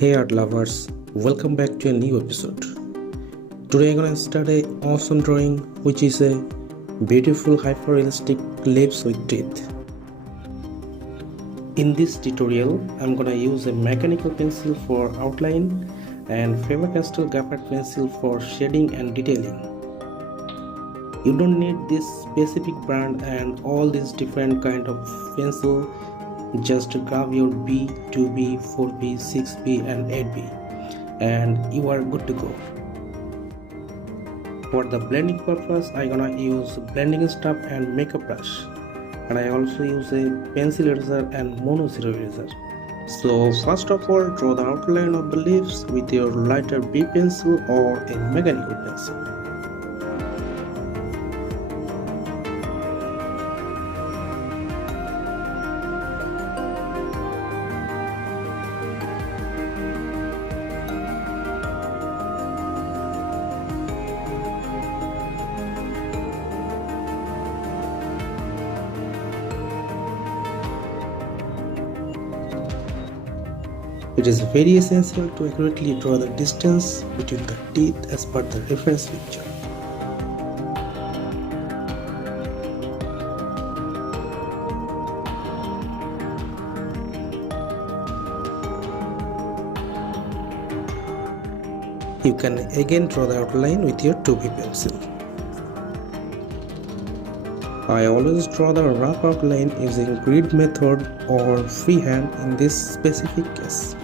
Hey art lovers, welcome back to a new episode. Today I'm gonna start a awesome drawing which is a beautiful hyper-realistic lips with teeth. In this tutorial, I'm gonna use a mechanical pencil for outline and Faber-Castell graphite pencil for shading and detailing. You don't need this specific brand and all these different kind of pencil. Just grab your B, 2B, 4B, 6B and 8B and you are good to go. For the blending purpose, I'm gonna use blending stuff and makeup brush, and I also use a pencil eraser and mono zero eraser. So first of all, draw the outline of the lips with your lighter B pencil or a mechanical pencil. It is very essential to accurately draw the distance between the teeth as per the reference picture. You can again draw the outline with your 2B pencil. I always draw the rough outline using grid method or freehand in this specific case.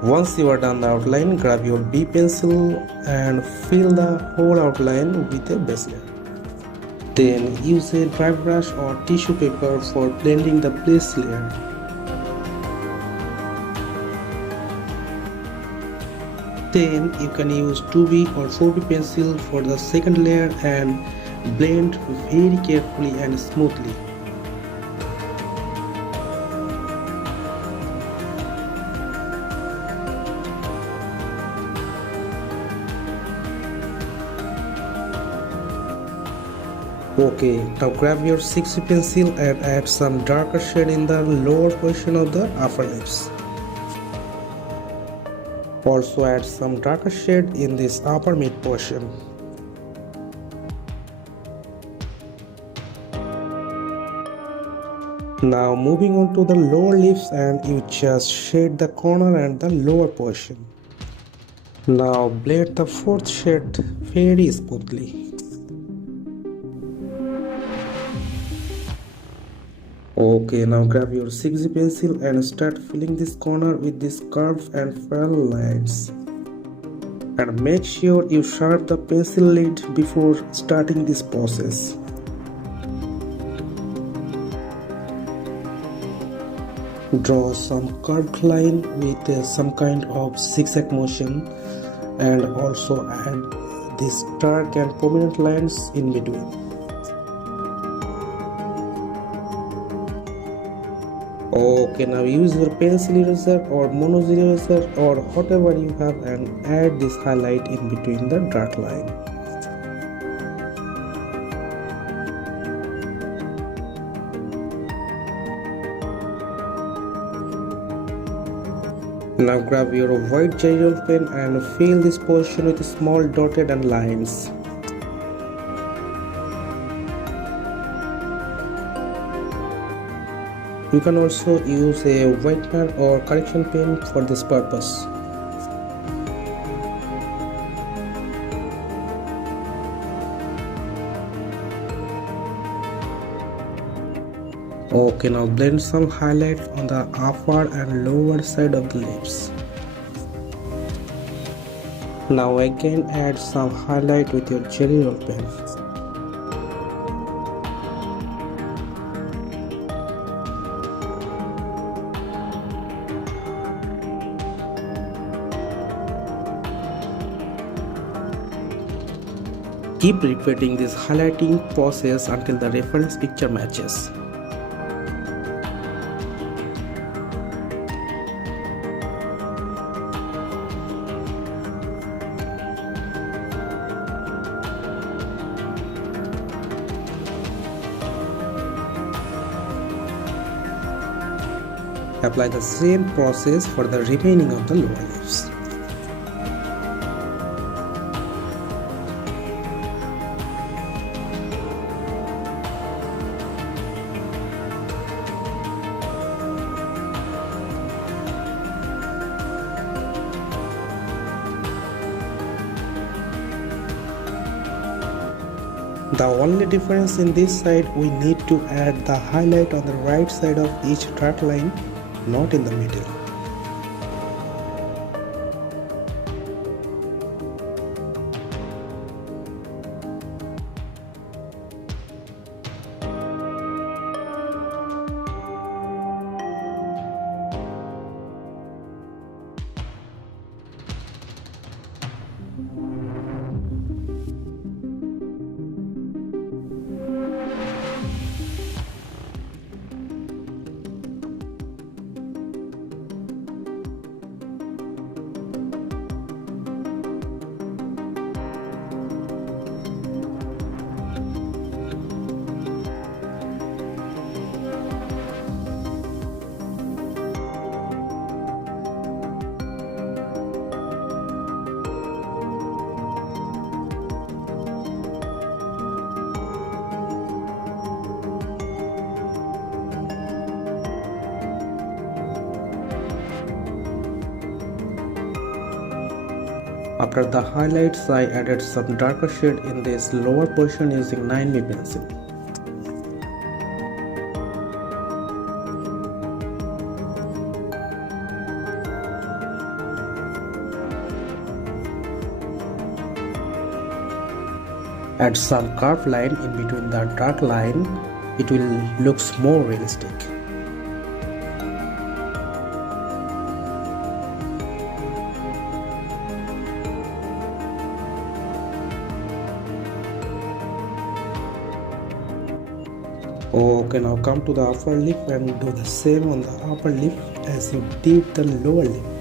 Once you are done the outline, grab your B pencil and fill the whole outline with a base layer. Then use a dry brush or tissue paper for blending the base layer. Then you can use 2B or 4B pencil for the second layer and blend very carefully and smoothly. Okay, now grab your 6B pencil and add some darker shade in the lower portion of the upper lips. Also add some darker shade in this upper mid portion. Now moving on to the lower lips, and you just shade the corner and the lower portion. Now blend the fourth shade very smoothly. Okay, now grab your 6B pencil and start filling this corner with these curves and parallel lines. And make sure you sharpen the pencil lead before starting this process. Draw some curved line with some kind of zigzag motion, and also add these dark and prominent lines in between. Okay, now use your pencil eraser or mono zero eraser or whatever you have and add this highlight in between the dark line. Now grab your white gel pen and fill this portion with small dotted and lines. You can also use a whitener or correction pen for this purpose. Okay, now blend some highlight on the upper and lower side of the lips. Now again add some highlight with your jelly roll pen. Keep repeating this highlighting process until the reference picture matches. Apply the same process for the remaining of the lower leaves. The only difference in this side, we need to add the highlight on the right side of each dark line, not in the middle. After the highlights, I added some darker shade in this lower portion using 9mm pencil. Add some curved line in between the dark line, it will look more realistic. Okay, now come to the upper lip and do the same on the upper lip as you did the lower lip.